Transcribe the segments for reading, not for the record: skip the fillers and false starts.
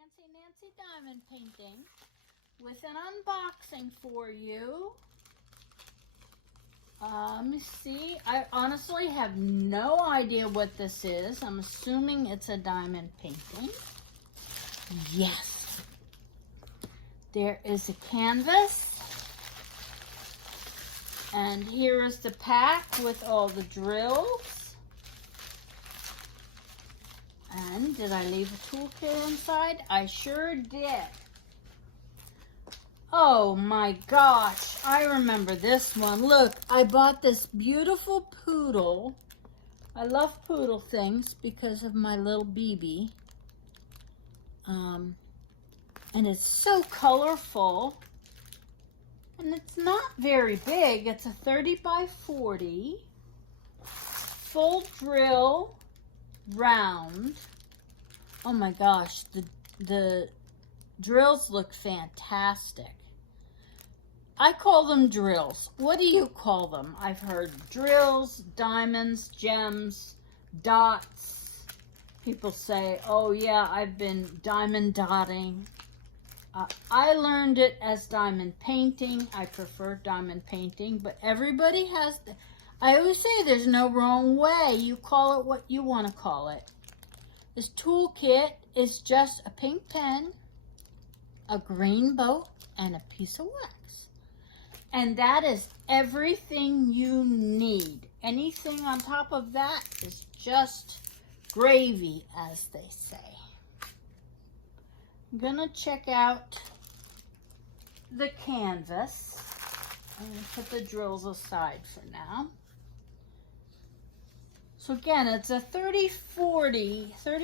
Nancy diamond painting with an unboxing for you. Let me see. I honestly have no idea what this is. I'm assuming it's a diamond painting. Yes. There is a canvas. And here is the pack with all the drills. And did I leave a toolkit inside? I sure did. Oh my gosh, I remember this one. Look, I bought this beautiful poodle. I love poodle things because of my little BB. And it's so colorful. And it's not very big. It's a 30 by 40. Full drill, round. Oh my gosh, the drills look fantastic. I call them drills. What do you call them? I've heard drills, diamonds, gems, dots. People say, oh yeah, I've been diamond dotting. I learned it as diamond painting. I prefer diamond painting, but everybody has, I always say there's no wrong way. You call it what you want to call it. This toolkit is just a pink pen, a green boat, and a piece of wax. And that is everything you need. Anything on top of that is just gravy, as they say. I'm gonna check out the canvas. I'm gonna put the drills aside for now. So again, it's a 30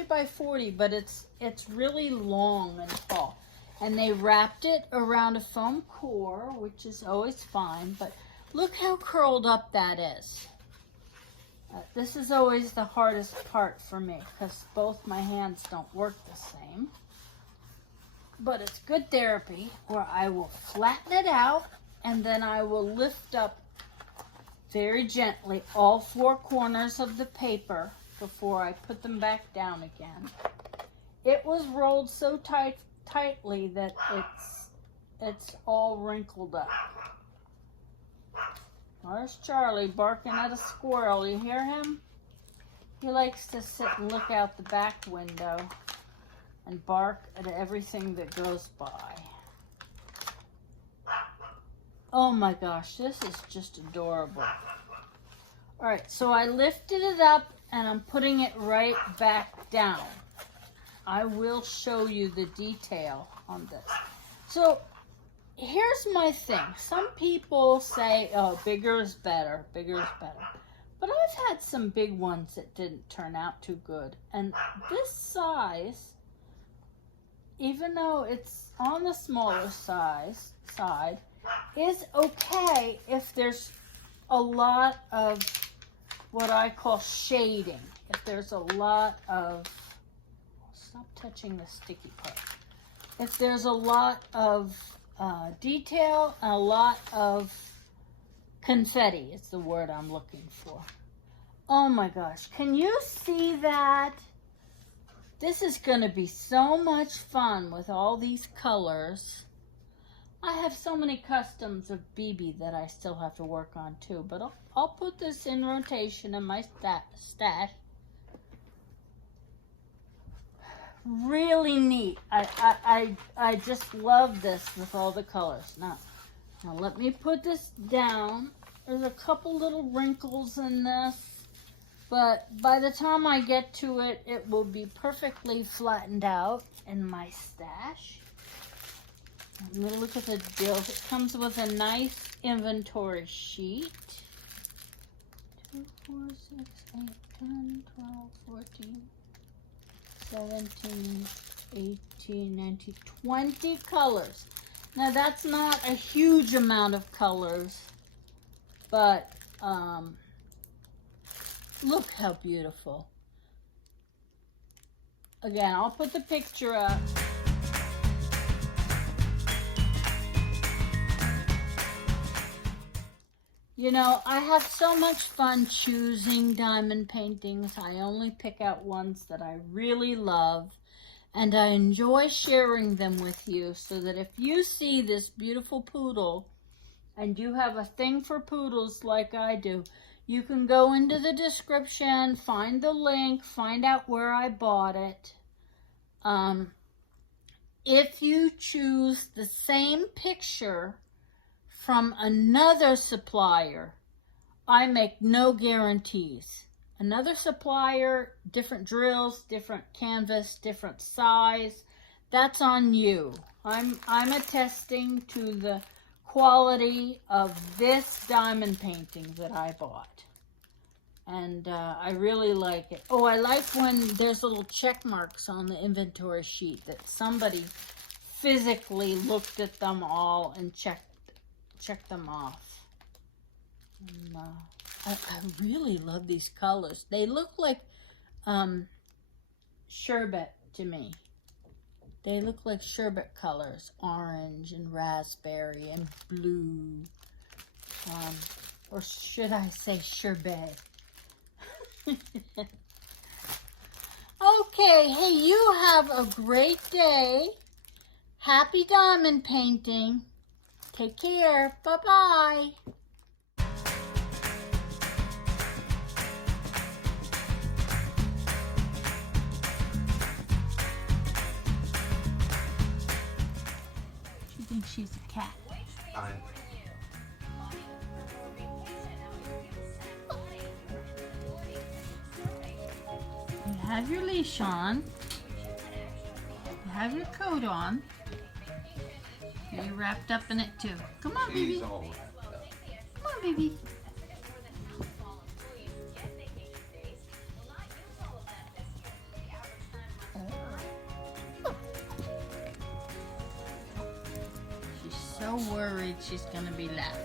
by 40, but it's really long and tall. And they wrapped it around a foam core, which is always fine, but look how curled up that is. This is always the hardest part for me because both my hands don't work the same. But it's good therapy where I will flatten it out and then I will lift up very gently all four corners of the paper before I put them back down again. It was rolled so tightly that it's all wrinkled up. There's Charlie barking at a squirrel. You hear him? He likes to sit and look out the back window and bark at everything that goes by. Oh my gosh, this is just adorable. All right, so I lifted it up and I'm putting it right back down. I will show you the detail on this. So here's my thing. Some people say, oh, bigger is better, bigger is better. But I've had some big ones that didn't turn out too good. And this size, even though it's on the smaller side, is okay if there's a lot of what I call shading. If there's a lot of, stop touching the sticky part. If there's a lot of detail and a lot of confetti, it's the word I'm looking for. Oh my gosh, can you see that? This is going to be so much fun with all these colors. I have so many customs of BB that I still have to work on too, but I'll put this in rotation in my stash. Really neat. I just love this with all the colors. Now let me put this down. There's a couple little wrinkles in this, but by the time I get to it, it will be perfectly flattened out in my stash. I'm going to look at the deals. It comes with a nice inventory sheet. 2, 4, 6, 8, 10, 12, 14, 17, 18, 19, 20 colors. Now that's not a huge amount of colors, but look how beautiful. Again, I'll put the picture up. You know, I have so much fun choosing diamond paintings. I only pick out ones that I really love. And I enjoy sharing them with you, so that if you see this beautiful poodle and you have a thing for poodles like I do, you can go into the description, find the link, find out where I bought it. If you choose the same picture from another supplier, I make no guarantees. Another supplier, different drills, different canvas, different size. That's on you. I'm attesting to the quality of this diamond painting that I bought. And I really like it. Oh, I like when there's little check marks on the inventory sheet that somebody physically looked at them all and checked them off. And, I really love these colors. They look like sherbet to me. They look like sherbet colors, orange and raspberry and blue. Or should I say sherbet? Okay, hey, you have a great day. Happy diamond painting. Take care. Bye-bye. She thinks she's a cat. You have your leash on. You have your coat on. You're wrapped up in it too. Come on, baby. Come on, baby. She's so worried she's gonna be left.